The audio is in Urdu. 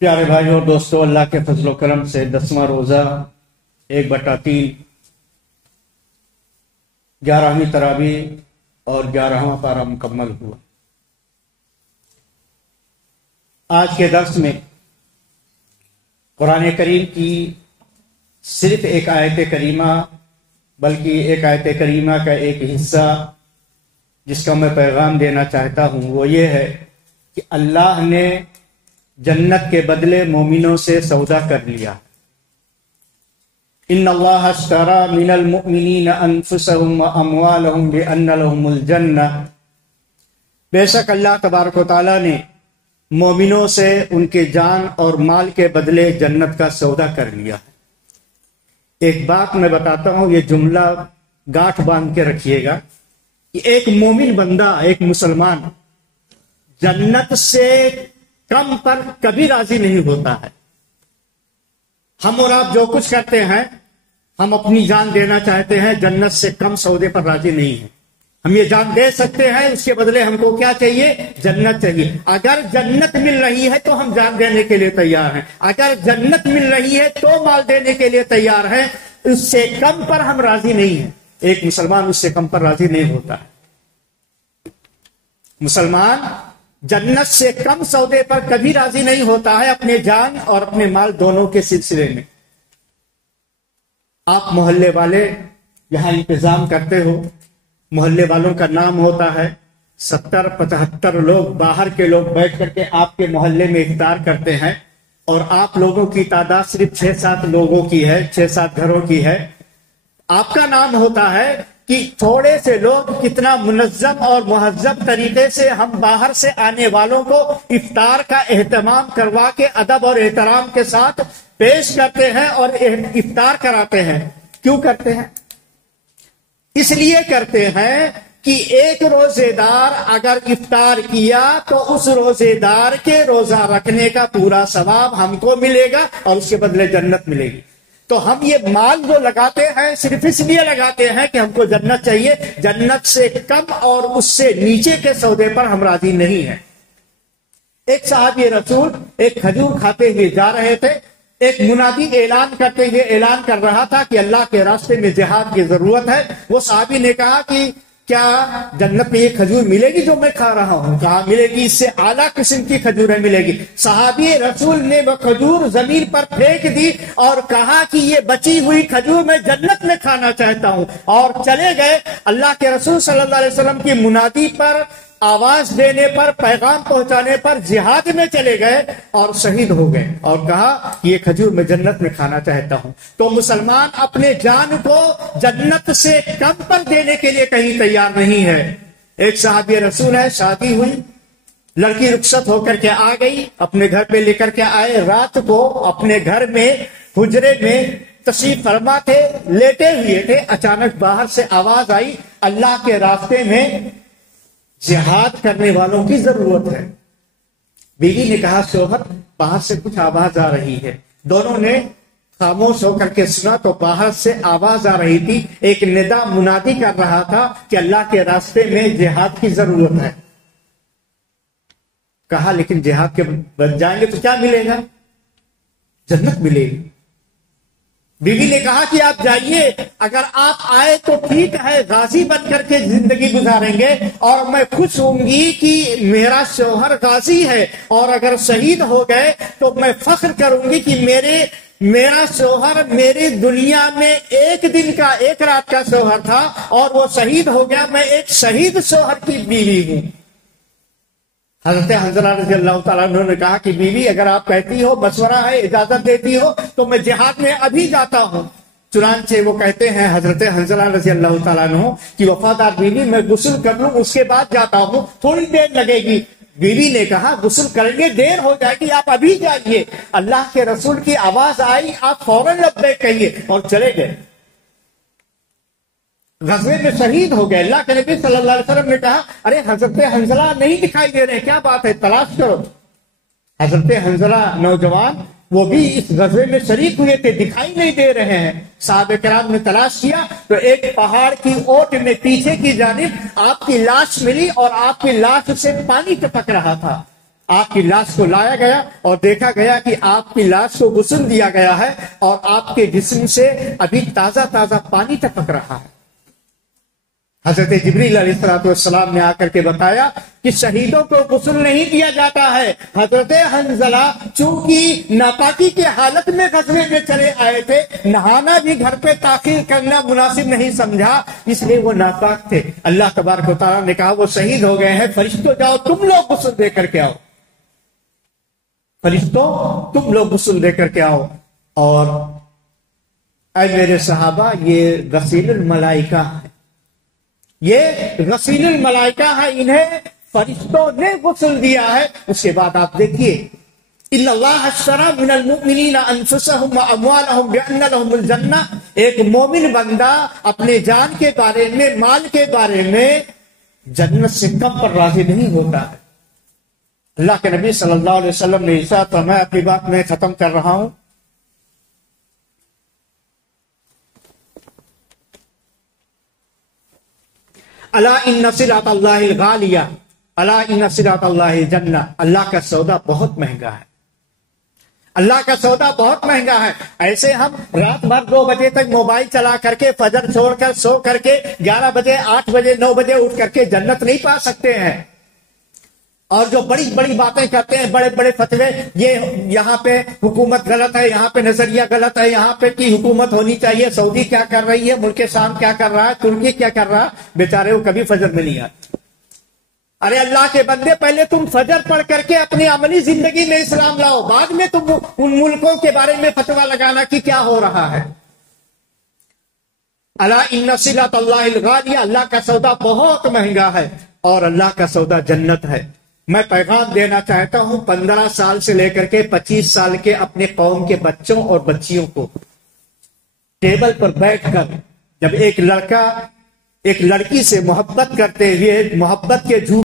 پیارے بھائی اور دوستو، اللہ کے فضل و کرم سے 10واں روزہ 1/3 11ویں تراویح اور 11واں پارہ مکمل ہوا۔ آج کے درس میں قرآن کریم کی صرف ایک آیت کریمہ بلکہ ایک آیت کریمہ کا ایک حصہ جس کا میں پیغام دینا چاہتا ہوں وہ یہ ہے کہ اللہ نے جنت کے بدلے مومنوں سے سودا کر لیا۔ ان اللہ اشتری من المؤمنین انفسهم واموالهم بان لهم الجنہ، بے شک اللہ تبارک و تعالی نے مومنوں سے ان کے جان اور مال کے بدلے جنت کا سودا کر لیا۔ ایک بات میں بتاتا ہوں، یہ جملہ گاٹھ باندھ کے رکھیے گا کہ ایک مومن بندہ، ایک مسلمان جنت سے کم پر کبھی راضی نہیں ہوتا ہے۔ ہم اور آپ جو کچھ کرتے ہیں، ہم اپنی جان دینا چاہتے ہیں، جنت سے کم سودے پر راضی نہیں ہیں۔ ہم یہ جان دے سکتے ہیں، اس کے بدلے ہم کو کیا چاہیے؟ جنت چاہیے۔ اگر جنت مل رہی ہے تو ہم جان دینے کے لیے تیار ہیں، اگر جنت مل رہی ہے تو مال دینے کے لیے تیار ہیں، اس سے کم پر ہم راضی نہیں ہیں۔ ایک مسلمان اس سے کم پر راضی نہیں ہوتا ہے۔ مسلمان جنت سے کم سودے پر کبھی راضی نہیں ہوتا ہے، اپنے جان اور اپنے مال دونوں کے سلسلے میں۔ آپ محلے والے یہاں انتظام کرتے ہو، محلے والوں کا نام ہوتا ہے، 70-75 لوگ باہر کے لوگ بیٹھ کر کے آپ کے محلے میں افطار کرتے ہیں، اور آپ لوگوں کی تعداد صرف 6-7 لوگوں کی ہے، 6-7 گھروں کی ہے۔ آپ کا نام ہوتا ہے کہ تھوڑے سے لوگ کتنا منظم اور مہذب طریقے سے ہم باہر سے آنے والوں کو افطار کا اہتمام کروا کے ادب اور احترام کے ساتھ پیش کرتے ہیں اور افطار کراتے ہیں۔ کیوں کرتے ہیں؟ اس لیے کرتے ہیں کہ ایک روزے دار اگر افطار کیا تو اس روزے دار کے روزہ رکھنے کا پورا ثواب ہم کو ملے گا اور اس کے بدلے جنت ملے گی۔ تو ہم یہ مال جو لگاتے ہیں صرف اس لیے لگاتے ہیں کہ ہم کو جنت چاہیے، جنت سے کم اور اس سے نیچے کے سودے پر ہم راضی نہیں ہیں۔ ایک صحابی رسول ایک کھجور کھاتے ہوئے جا رہے تھے، ایک منادی اعلان کرتے ہوئے اعلان کر رہا تھا کہ اللہ کے راستے میں جہاد کی ضرورت ہے۔ وہ صحابی نے کہا کہ کیا جنت میں یہ کھجور ملے گی جو میں کھا رہا ہوں؟ کہا ملے گی، اس سے اعلیٰ قسم کی کھجوریں ملے گی۔ صحابی رسول نے وہ کھجور زمین پر پھینک دی اور کہا کہ یہ بچی ہوئی کھجور میں جنت میں کھانا چاہتا ہوں، اور چلے گئے۔ اللہ کے رسول صلی اللہ علیہ وسلم کی منادی پر، آواز دینے پر، پیغام پہنچانے پر جہاد میں چلے گئے اور شہید ہو گئے، اور کہا کہ یہ کھجور میں جنت میں کھانا چاہتا ہوں۔ تو مسلمان اپنے جان کو جنت سے کم پر دینے کے لیے کہیں تیار نہیں ہے۔ ایک صحابی رسول ہے، شادی ہوئی، لڑکی رخصت ہو کر کے آ گئی، اپنے گھر پہ لے کر کے آئے، رات کو اپنے گھر میں حجرے میں تشریف فرما تھے، لیٹے ہوئے تھے، اچانک باہر سے آواز آئی، اللہ کے راستے میں جہاد کرنے والوں کی ضرورت ہے۔ بیوی نے کہا شوہر باہر سے کچھ آواز آ رہی ہے۔ دونوں نے خاموش ہو کر کے سنا تو باہر سے آواز آ رہی تھی، ایک ندا منادی کر رہا تھا کہ اللہ کے راستے میں جہاد کی ضرورت ہے۔ کہا لیکن جہاد کے بن جائیں گے تو کیا ملے گا؟ جنت ملے گی۔ بیوی نے کہا کہ آپ جائیے، اگر آپ آئے تو ٹھیک ہے، غازی بن کر کے زندگی گزاریں گے، اور میں خوش ہوں گی کہ میرا شوہر غازی ہے، اور اگر شہید ہو گئے تو میں فخر کروں گی کہ میرا شوہر میری دنیا میں ایک دن کا، ایک رات کا شوہر تھا اور وہ شہید ہو گیا، میں ایک شہید شوہر کی بیوی ہوں۔ حضرت حنظلہ رضی اللہ تعالیٰ عنہ نے کہا کہ بیوی اگر آپ کہتی ہو، مشورہ ہے، اجازت دیتی ہو تو میں جہاد میں ابھی جاتا ہوں۔ چنانچہ وہ کہتے ہیں حضرت حنظلہ رضی اللہ تعالیٰ عنہ کہ وفادار بیوی میں غسل کر لوں، اس کے بعد جاتا ہوں، تھوڑی دیر لگے گی۔ بیوی نے کہا غسل کریں گے، دیر ہو جائے گی، آپ ابھی جائیے۔ اللہ کے رسول کی آواز آئی، آپ فوراً لبیک کہیے، اور چلے گئے۔ غزوے میں شہید ہو گئے۔ اللہ کے نبی صلی اللہ علیہ وسلم نے کہا ارے حضرت حنظلہ نہیں دکھائی دے رہے، کیا بات ہے، تلاش کرو۔ حضرت حنظلہ نوجوان، وہ بھی اس غزوے میں شریک ہوئے تھے، دکھائی نہیں دے رہے ہیں۔ صحابہ کرام نے تلاش کیا تو ایک پہاڑ کی اوٹ میں پیچھے کی جانب آپ کی لاش ملی، اور آپ کی لاش سے پانی ٹپک رہا تھا۔ آپ کی لاش کو لایا گیا اور دیکھا گیا کہ آپ کی لاش کو غسل دیا گیا ہے اور آپ کے جسم سے ابھی تازہ تازہ پانی ٹپک رہا ہے۔ حضرت جبریل علیہ السلام نے آ کر کے بتایا کہ شہیدوں کو غسل نہیں دیا جاتا ہے۔ حضرت حنظلہ چونکہ ناپاکی کے حالت میں غزوے میں چلے آئے تھے، نہانا بھی گھر پہ تاخیر کرنا مناسب نہیں سمجھا، اس لیے وہ ناپاک تھے۔ اللہ تبارک و تعالیٰ نے کہا وہ شہید ہو گئے ہیں، فرشتوں جاؤ تم لوگ غسل دے کر کے آؤ، فرشتوں تم لوگ غسل دے کر کے آؤ۔ اور اے میرے صحابہ، یہ غسیل الملائکہ ہے، یہ غسیل الملائکہ ہے، انہیں فرشتوں نے غسل دیا ہے۔ اس کے بعد آپ دیکھیے ان اللہ اشتری من المؤمنین انفسهم واموالهم بان لهم الجنہ، ایک مومن بندہ اپنے جان کے بارے میں، مال کے بارے میں جنت سے کم پر راضی نہیں ہوتا ہے۔ اللہ کے نبی صلی اللہ علیہ وسلم نے ارشاد فرمایا، اپنی بات میں ختم کر رہا ہوں، الا ان صلۃ اللہ الغالیہ الا ان صلۃ اللہ الجنہ، اللہ کا سودا بہت مہنگا ہے، اللہ کا سودا بہت مہنگا ہے۔ ایسے ہم رات بھر 2 بجے تک موبائل چلا کر کے، فجر چھوڑ کر سو کر کے 11 بجے 8 بجے 9 بجے اٹھ کر کے جنت نہیں پا سکتے ہیں۔ اور جو بڑی بڑی باتیں کرتے ہیں، بڑے بڑے فتوے، یہ یہاں پہ حکومت غلط ہے، یہاں پہ نظریہ غلط ہے، یہاں پہ کی حکومت ہونی چاہیے، سعودی کیا کر رہی ہے، ملک شام کیا کر رہا ہے، ترکی کیا کر رہا ہے، بیچارے وہ کبھی فجر میں نہیں آتے۔ ارے اللہ کے بندے، پہلے تم فجر پڑھ کر کے اپنی عملی زندگی میں اسلام لاؤ، بعد میں تم ان ملکوں کے بارے میں فتوا لگانا کہ کیا ہو رہا ہے۔ الا ان صلۃ اللہ الغالیہ، اللہ کا سودا بہت مہنگا ہے اور اللہ کا سودا جنت ہے۔ میں پیغام دینا چاہتا ہوں 15 سال سے لے کر کے 25 سال کے اپنے قوم کے بچوں اور بچیوں کو، ٹیبل پر بیٹھ کر جب ایک لڑکا ایک لڑکی سے محبت کرتے ہوئے محبت کے جھوٹ